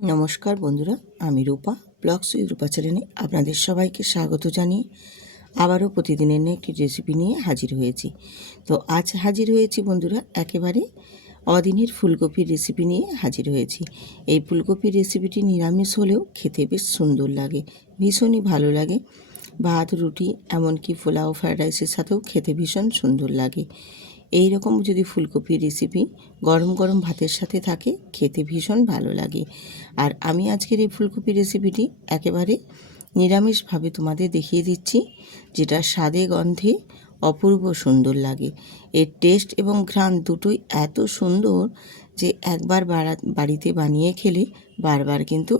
নমস্কার বন্ধুরা, আমি রূপা ব্লগস উইথ রূপা চ্যানেলে আপনাদের সবাইকে স্বাগত জানিয়ে আবারও প্রতিদিনের একটি রেসিপি নিয়ে হাজির হয়েছি। তো আজ হাজির হয়েছি বন্ধুরা একেবারে অদিনের ফুলকপির রেসিপি নিয়ে হাজির হয়েছি। এই ফুলকপির রেসিপিটি নিরামিষ হলেও খেতে বেশ সুন্দর লাগে, ভীষণই ভালো লাগে। ভাত, রুটি, এমনকি পোলাও, ফ্রায়েড রাইসের সাথেও খেতে ভীষণ সুন্দর লাগে। এই রকম যদি ফুলকপির রেসিপি গরম গরম ভাতের সাথে থাকে খেতে ভীষণ ভালো লাগে। আর আমি আজকের এই ফুলকপির রেসিপিটি একেবারে নিরামিষভাবে তোমাদের দেখিয়ে দিচ্ছি, যেটা স্বাদে গন্ধে অপূর্ব সুন্দর লাগে। এর টেস্ট এবং ঘ্রাণ দুটোই এত সুন্দর যে একবার বাড়িতে বানিয়ে খেলে বারবার কিন্তু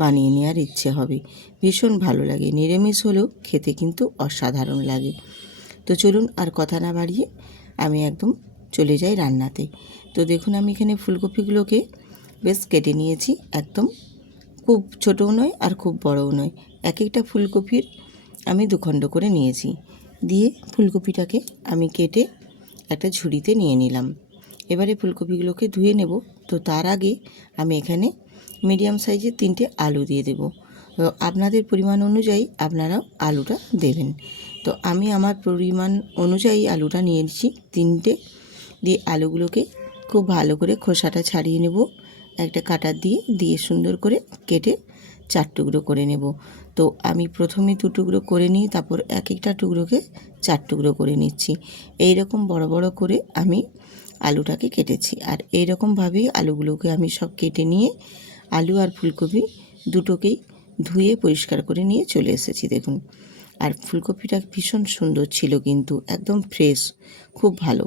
বানিয়ে নেওয়ার ইচ্ছে হবে। ভীষণ ভালো লাগে, নিরামিষ হলেও খেতে কিন্তু অসাধারণ লাগে। তো চলুন আর কথা না বাড়িয়ে আমি একদম চলে যাই রান্নাতে। তো দেখুন, আমি এখানে ফুলকপিগুলোকে বেশ কেটে নিয়েছি, একদম খুব ছোটও নয় আর খুব বড়ও নয়। এক একটা ফুলকপির আমি দুখণ্ড করে নিয়েছি। দিয়ে ফুলকপিটাকে আমি কেটে একটা ঝুড়িতে নিয়ে নিলাম। এবারে ফুলকপিগুলোকে ধুয়ে নেব। তো তার আগে আমি এখানে মিডিয়াম সাইজের 3টে আলু দিয়ে দেব। তো আপনাদের পরিমাণ অনুযায়ী আপনারাও আলুটা দেবেন। তো আমি আমার পরিমাণ অনুযায়ী আলুটা নিয়েছি 3টে। দিয়ে আলুগুলোকে খুব ভালো করে খোসাটা ছাড়িয়ে নেব, একটা কাটার দিয়ে সুন্দর করে কেটে 4 টুকরো করে নেব। তো আমি প্রথমে 2 টুকরো করে নিই, তারপর এক একটা টুকরোকে 4 টুকরো করে নিচ্ছি। এই রকম বড় বড় করে আমি আলুটাকে কেটেছি। আর এই রকমভাবেই আলুগুলোকে আমি সব কেটে নিয়ে আলু আর ফুলকপি দুটোকেই ধুয়ে পরিষ্কার করে নিয়ে চলে এসেছি দেখুন। আর ফুলকপিটা ভীষণ সুন্দর ছিল, কিন্তু একদম ফ্রেশ, খুব ভালো।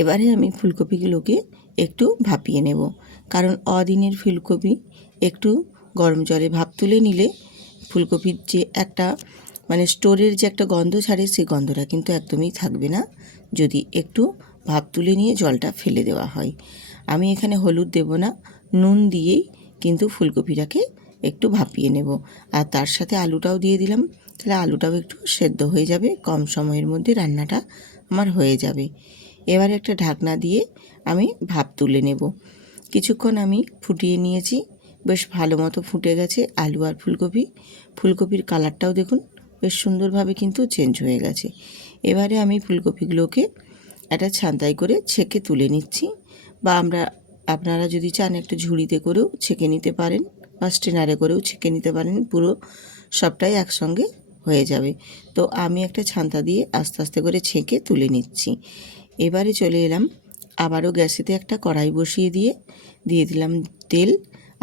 এবারে আমি ফুলকপিগুলোকে একটু ভাপিয়ে নেব, কারণ অদিনের ফুলকপি একটু গরম জলে ভাপ তুলে নিলে ফুলকপির যে একটা স্টোরের যে একটা গন্ধ ছাড়ে, সেই গন্ধটা কিন্তু একদমই থাকবে না যদি একটু ভাপ তুলে নিয়ে জলটা ফেলে দেওয়া হয়। আমি এখানে হলুদ দেব না, নুন দিয়েই কিন্তু ফুলকপিটাকে একটু ভাপিয়ে নেব। আর তার সাথে আলুটাও দিয়ে দিলাম, তাহলে আলুটাও একটু সেদ্ধ হয়ে যাবে, কম সময়ের মধ্যে রান্নাটা আমার হয়ে যাবে। এবারে একটা ঢাকনা দিয়ে আমি ভাপ তুলে নেব। কিছুক্ষণ আমি ফুটিয়ে নিয়েছি, বেশ ভালো মতো ফুটে গেছে আলু আর ফুলকপির কালারটাও দেখুন বেশ সুন্দরভাবে কিন্তু চেঞ্জ হয়ে গেছে। এবারে আমি ফুলকপিগুলোকে একটা ছান্তায় করে ছেঁকে তুলে নিচ্ছি, বা আপনারা যদি চান একটা ঝুড়িতে করেও ছেঁকে নিতে পারেন, বা স্ট্রেনারে করেও ছেঁকে নিতে পারেন, পুরো সবটাই একসঙ্গে হয়ে যাবে। তো আমি একটা ছান্তা দিয়ে আস্তে আস্তে করে ছেঁকে তুলে নিচ্ছি। এবারে চলে এলাম আবারও গ্যাসেতে একটা কড়াই বসিয়ে দিয়ে দিলাম তেল।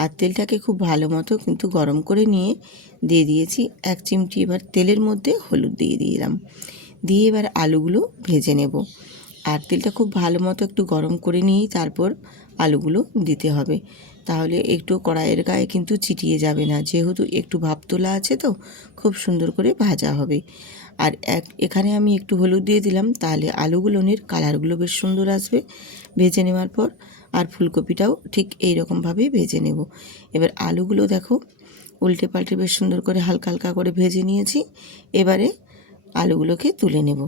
আর তেলটাকে খুব ভালো মতো কিন্তু গরম করে নিয়ে দিয়ে দিয়েছি 1 চিমটি এবার তেলের মধ্যে হলুদ দিয়ে দিলাম। দিয়ে এবার আলুগুলো ভেজে নেব। আর তেলটা খুব ভালো মতো একটু গরম করে নিয়েই তারপর আলুগুলো দিতে হবে, তাহলে একটু কড়াইয়ের গায়ে কিন্তু চিটিয়ে যাবে না, যেহেতু একটু ভাপ তোলা আছে তো খুব সুন্দর করে ভাজা হবে। আর এখানে আমি একটু হলুদ দিয়ে দিলাম, তাহলে আলুগুলোর কালারগুলো বেশ সুন্দর আসবে ভেজে নেওয়ার পর। আর ফুলকপিটাও ঠিক এই রকমভাবেই ভেজে নেব। এবার আলুগুলো দেখো উল্টে পাল্টে বেশ সুন্দর করে হালকা হালকা করে ভেজে নিয়েছি। এবারে আলুগুলোকে তুলে নেব।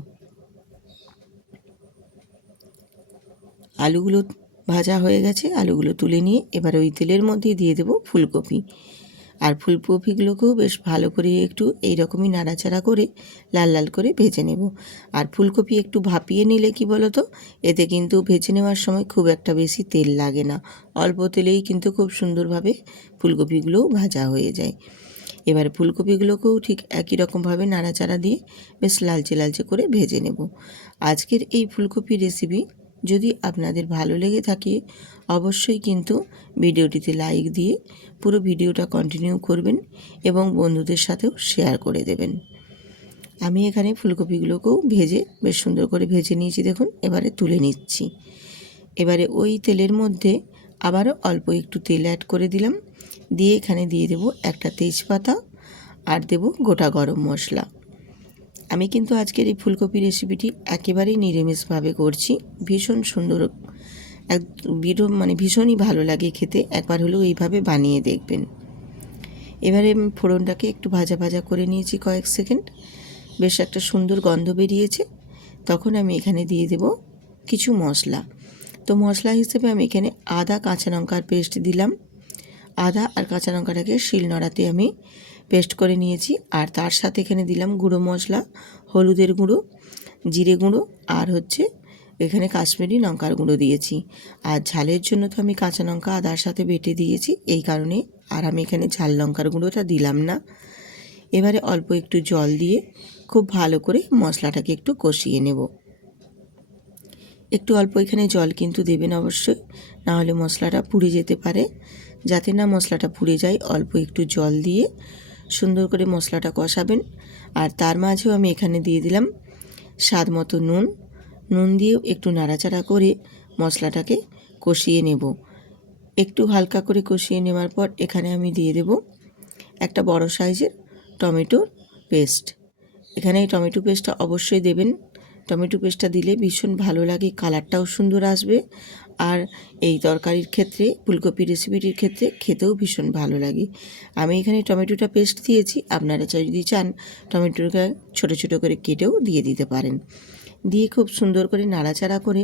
আলুগুলো ভাজা হয়ে গেছে, আলুগুলো তুলে নিয়ে এবার ওই তেলের মধ্যে দিয়ে দেব ফুলকপি। আর ফুলকপিগুলোকেও বেশ ভালো করে একটু এই রকমই নাড়াচাড়া করে লাল লাল করে ভেজে নেব। আর ফুলকপি একটু ভাপিয়ে নিলে কি বলো তো, এতে কিন্তু ভেজে নেওয়ার সময় খুব একটা বেশি তেল লাগে না, অল্প তেলেই কিন্তু খুব সুন্দরভাবে ফুলকপিগুলোও ভাজা হয়ে যায়। এবার ফুলকপিগুলোকেও ঠিক একই রকমভাবে নাড়াচাড়া দিয়ে বেশ লালচে লালচে করে ভেজে নেব। আজকের এই ফুলকপির রেসিপি যদি আপনাদের ভালো লেগে থাকে অবশ্যই কিন্তু ভিডিওটিতে লাইক দিয়ে পুরো ভিডিওটা কন্টিনিউ করবেন এবং বন্ধুদের সাথেও শেয়ার করে দেবেন। আমি এখানে ফুলকপিগুলোকেও ভেজে বেশ সুন্দর করে ভেজে নিয়েছি দেখুন। এবারে তুলে নিচ্ছি। এবারে ওই তেলের মধ্যে আবারও অল্প একটু তেল অ্যাড করে দিলাম, দিয়ে এখানে দিয়ে দেব একটা তেজপাতা আর দেব গোটা গরম মশলা। আমি কিন্তু আজকের এই ফুলকপি রেসিপিটি একেবারেই নিরামিষভাবে করছি, ভীষণ সুন্দর, ভীষণই ভালো লাগে খেতে, একবার হলেও এইভাবে বানিয়ে দেখবেন। এবারে আমি ফোড়নটাকে একটু ভাজা ভাজা করে নিয়েছি কয়েক সেকেন্ড, বেশ একটা সুন্দর গন্ধ বেরিয়েছে। তখন আমি এখানে দিয়ে দেব কিছু মশলা। তো মশলা হিসেবে আমি এখানে আদা কাঁচা লঙ্কার পেস্ট দিলাম, আদা আর কাঁচা লঙ্কাটাকে শিলনোড়াতে আমি পেস্ট করে নিয়েছি। আর তার সাথে এখানে দিলাম গুঁড়ো মশলা, হলুদের গুঁড়ো, জিরে গুঁড়ো, আর হচ্ছে এখানে কাশ্মীরি লঙ্কার গুঁড়ো দিয়েছি। আর ঝালের জন্য তো আমি কাঁচা লঙ্কা আদার সাথে বেটে দিয়েছি, এই কারণে আর আমি এখানে ঝাল লঙ্কার গুঁড়োটা দিলাম না। এবারে অল্প একটু জল দিয়ে খুব ভালো করে মশলাটাকে একটু কষিয়ে নেব। একটু অল্প এখানে জল কিন্তু দেবেন অবশ্যই, নাহলে মশলাটা পুড়ে যেতে পারে। যাতে না মশলাটা পুড়ে যায়, অল্প একটু জল দিয়ে সুন্দর করে মশলাটা কষাবেন। আর তার মাঝেও আমি এখানে দিয়ে দিলাম স্বাদ মতো নুন দিয়েও একটু নাড়াচাড়া করে মশলাটাকে কষিয়ে নেব। একটু হালকা করে কষিয়ে নেওয়ার পর এখানে আমি দিয়ে দেব একটা বড় সাইজের টমেটোর পেস্ট। এখানে এই টমেটো পেস্টটা অবশ্যই দেবেন। টমেটো পেস্টটা দিলে ভীষণ ভালো লাগে, কালারটাও সুন্দর আসবে। আর এই তরকারির ক্ষেত্রে, ফুলকপি রেসিপিটির ক্ষেত্রে খেতেও ভীষণ ভালো লাগে। আমি এখানে টমেটোটা পেস্ট দিয়েছি, আপনারা যদি চান টমেটোটা ছোটো ছোটো করে কেটেও দিয়ে দিতে পারেন। দিয়ে খুব সুন্দর করে নাড়াচাড়া করে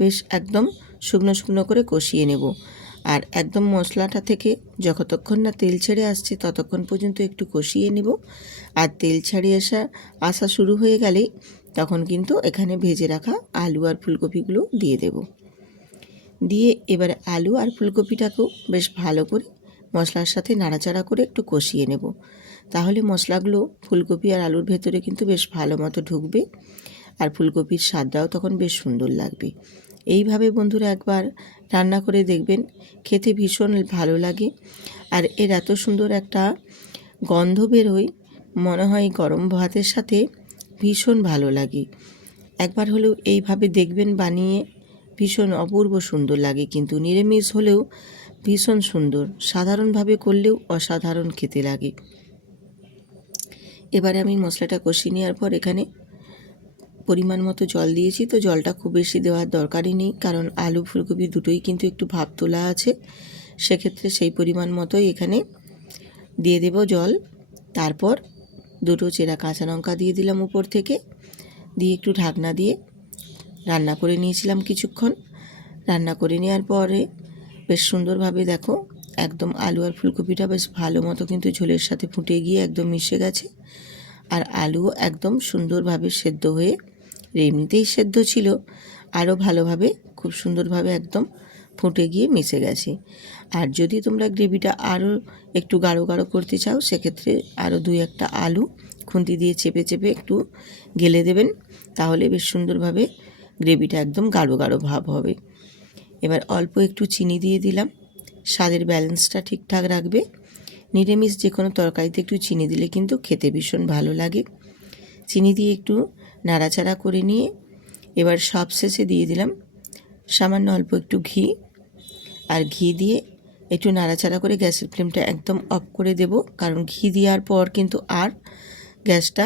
বেশ একদম শুকনো শুকনো করে কষিয়ে নেব। আর একদম মশলাটা থেকে যতক্ষণ না তেল ছেড়ে আসছে ততক্ষণ পর্যন্ত একটু কষিয়ে নেব। আর তেল ছাড়িয়ে আসা শুরু হয়ে গেলেই তখন কিন্তু এখানে ভেজে রাখা আলু আর ফুলকপিগুলো দিয়ে দেব। দিয়ে এবারে আলু আর ফুলকপিটাকেও বেশ ভালো করে মশলার সাথে নাড়াচাড়া করে একটু কষিয়ে নেব। তাহলে মশলাগুলো ফুলকপি আর আলুর ভেতরে কিন্তু বেশ ভালো মতো ঢুকবে, আর ফুলকপির স্বাদটাও তখন বেশ সুন্দর লাগবে। এইভাবে বন্ধুরা একবার রান্না করে দেখবেন, খেতে ভীষণ ভালো লাগে। আর এর এত সুন্দর একটা গন্ধ বেরোয়, মনে হয় গরম ভাতের সাথে ভীষণ ভালো লাগে। একবার হলেও এইভাবে দেখবেন বানিয়ে, ভীষণ অপূর্ব সুন্দর লাগে। কিন্তু নিরামিষ হলেও ভীষণ সুন্দর, সাধারণভাবে করলেও অসাধারণ খেতে লাগে। এবারে আমি মশলাটা কষিয়ে নেওয়ার পর এখানে পরিমাণ মতো জল দিয়েছি। তো জলটা খুব বেশি দেওয়ার দরকারই নেই, কারণ আলু ফুলকপি দুটোই কিন্তু একটু ভাপ তোলা আছে। সেক্ষেত্রে সেই পরিমাণ মতোই এখানে দিয়ে দেব জল। তারপর দুটো চেরা কাঁচা লঙ্কা দিয়ে দিলাম উপর থেকে, দিয়ে একটু ঢাকনা দিয়ে রান্না করে নিয়েছিলাম কিছুক্ষণ। রান্না করে নেওয়ার পরে বেশ সুন্দরভাবে দেখো একদম আলু আর ফুলকপিটা বেশ ভালো মতো কিন্তু ঝোলের সাথে ফুটে গিয়ে একদম মিশে গেছে। আর আলুও একদম সুন্দরভাবে সেদ্ধ হয়ে, এমনিতেই সেদ্ধ ছিল, আরও ভালোভাবে খুব সুন্দরভাবে একদম ফুটে গিয়ে মিশে গেছে। আর যদি তোমরা গ্রেভিটা আরও একটু গাঢ় গাঢ় করতে চাও, সেক্ষেত্রে আরও 2-1টা আলু খুন্তি দিয়ে চেপে চেপে একটু গেলে দেবেন, তাহলে বেশ সুন্দরভাবে গ্রেভিটা একদম গাঢ় গাঢ় ভাব হবে। এবার অল্প একটু চিনি দিয়ে দিলাম, স্বাদের ব্যালেন্সটা ঠিকঠাক রাখবে। নিরামিষ যে কোনো তরকারিতে একটু চিনি দিলে কিন্তু খেতে ভীষণ ভালো লাগে। চিনি দিয়ে একটু নাড়াচাড়া করে নিয়ে এবার সবশেষে দিয়ে দিলাম সামান্য অল্প একটু ঘি। আর ঘি দিয়ে একটু নাড়াচাড়া করে গ্যাসের ফ্লেমটা একদম অফ করে দেব, কারণ ঘি দেওয়ার পর কিন্তু আর গ্যাসটা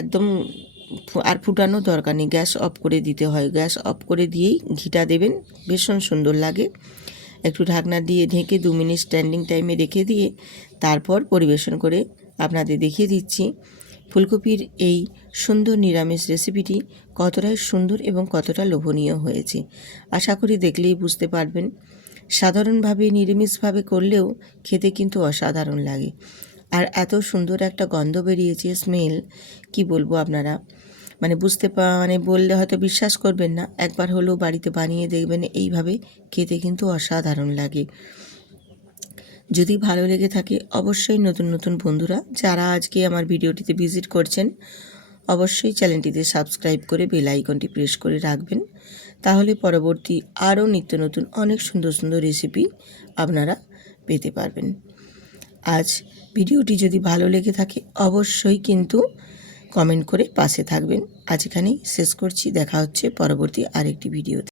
একদম আর ফুটানো দরকার নেই, গ্যাস অফ করে দিতে হয়। গ্যাস অফ করে দিয়েই ঘিটা দেবেন, ভীষণ সুন্দর লাগে। একটু ঢাকনা দিয়ে ঢেকে 2 মিনিট স্ট্যান্ডিং টাইমে রেখে দিয়ে তারপর পরিবেশন করে আপনাদের দেখিয়ে দিচ্ছি ফুলকপির এই সুন্দর নিরামিষ রেসিপিটি কতটাই সুন্দর এবং কতটা লোভনীয় হয়েছে। আশা করি দেখলেই বুঝতে পারবেন। সাধারণভাবে নিরামিষভাবে করলেও খেতে কিন্তু অসাধারণ লাগে। আর এত সুন্দর একটা গন্ধ বেরিয়েছে, স্মেল কি বলবো আপনারা, বললে হয়তো বিশ্বাস করবেন না। একবার হলেও বাড়িতে বানিয়ে দেখবেন, এইভাবে খেতে কিন্তু অসাধারণ লাগে। যদি ভালো লেগে থাকে অবশ্যই নতুন নতুন বন্ধুরা যারা আজকে আমার ভিডিওটিতে ভিজিট করছেন, অবশ্যই চ্যানেলটিতে সাবস্ক্রাইব করে বেল আইকনটি প্রেস করে রাখবেন, তাহলে পরবর্তী আরও নিত্য নতুন অনেক সুন্দর সুন্দর রেসিপি আপনারা পেতে পারবেন। আজ ভিডিওটি যদি ভালো লেগে থাকে অবশ্যই কিন্তু কমেন্ট করে পাশে থাকবেন। আজ এখানেই শেষ করছি, দেখা হচ্ছে পরবর্তী আরেকটি ভিডিওতে।